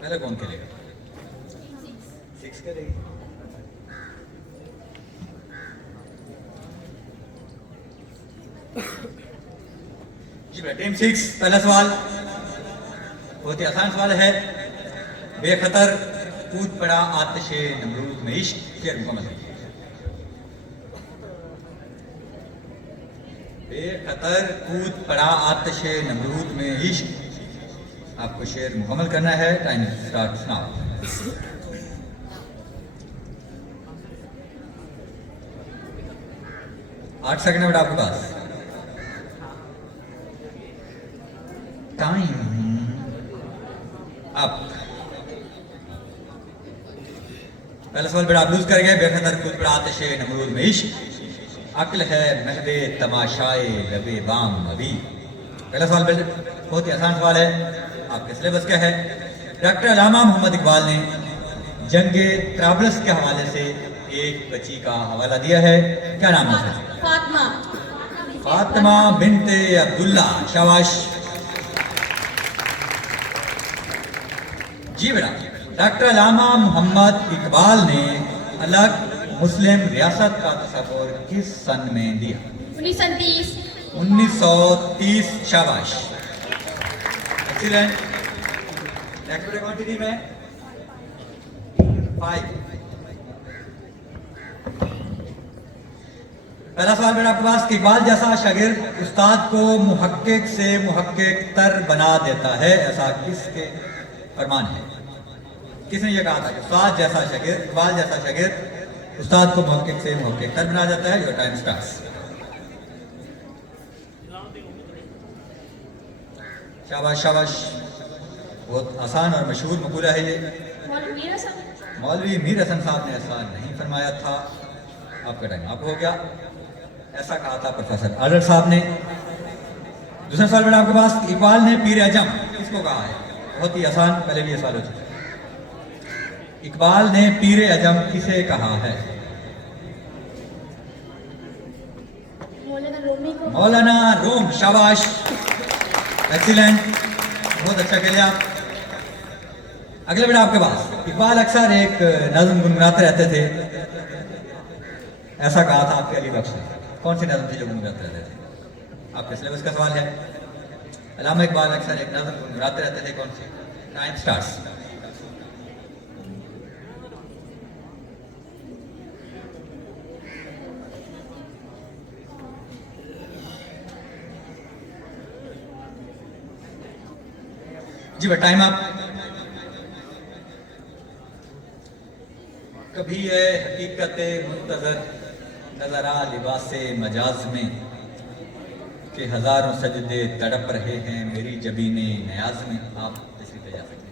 पहले कौन खेलेगा? 6 करेगी। जी बेटा टीम 6 पहला सवाल बहुत ही आसान सवाल है। बेखतर कूद पड़ा आतिशे नमरूद में इश्क, शेर मुकम्मल है। बेखतर कूद पड़ा आतिशे नमरूद में इश्क, आपको शेर मुकम्मल करना है। Time start now. 8 सेकंड है बेटा आपके पास। Time up. पहला सवाल बेटा आप लूज कर गए। बेखतर कूद पड़ा आतिशे नमरूद में इश्क, अक्ल है महबे तमाशाए लबे बाम अभी। पहला सवाल बेटा बहुत ही आसान सवाल है, आपके सिलेबस क्या है? डॉक्टर अल्लामा मोहम्मद इकबाल ने जंगे त्राबलस के हवाले से एक बच्ची का हवाला दिया है, क्या नाम है उसका? फातिमा। फातिमा बिनते अब्दुल्ला। शाबाश। जी बेटा डॉक्टर अल्लामा मोहम्मद इकबाल ने अलग मुस्लिम रियासत का तस्वुर किस सन में दिया? 1930। 1930। शाबाश। एक्सीलेंट। नेक्स्ट बेटा कौन सी टीम है? 5। पहला सवाल बेटा आपके पास कि इकबाल जैसा शागिर्द उस्ताद को मुहक्किक से मुहक्किक तर बना देता है, ऐसा किसके फरमान है? किसने ये कहा था कि उस्ताद जैसा शागिर्द, इकबाल जैसा शागिर्द उस्ताद को मुहक्किक से मुहक्किक तर बना देता है? Your time starts. शाबाश शाबाश। बहुत आसान और मशहूर मकूला है ये। मौलवी मीर हसन साहब ने ऐसा नहीं फरमाया था। आपका टाइम आप हो गया। ऐसा कहा था प्रोफेसर आजर साहब ने। दूसरा सवाल बेटा आपके पास, इकबाल ने पीर अजम किसको कहा है? बहुत ही आसान, पहले भी ये सवाल हो चुका है। इकबाल ने पीर अजम किसे कहा है? मौलाना रूम। शाबाश। एक्सीलेंट, बहुत अच्छा खेले आप। अगले बेटा आपके पास, इकबाल अक्सर एक नज़्म गुनगुनाते रहते थे, ऐसा कहा था आपके अली बख्श ने। कौन सी नज़्म थी जो गुनगुनाते रहते थे? आपके सिलेबस का सवाल है। अल्लामा इकबाल अक्सर एक नज़्म गुनगुनाते रहते थे, कौन सी? Time starts. जी बेटा टाइम आप। कभी है हकीकत मुंतज़र नजरा लिबासे मजाज में, कि हजारों सजदे तड़प रहे हैं मेरी जबीने न्याज में। आप तशरीफ ले जा सकते हैं।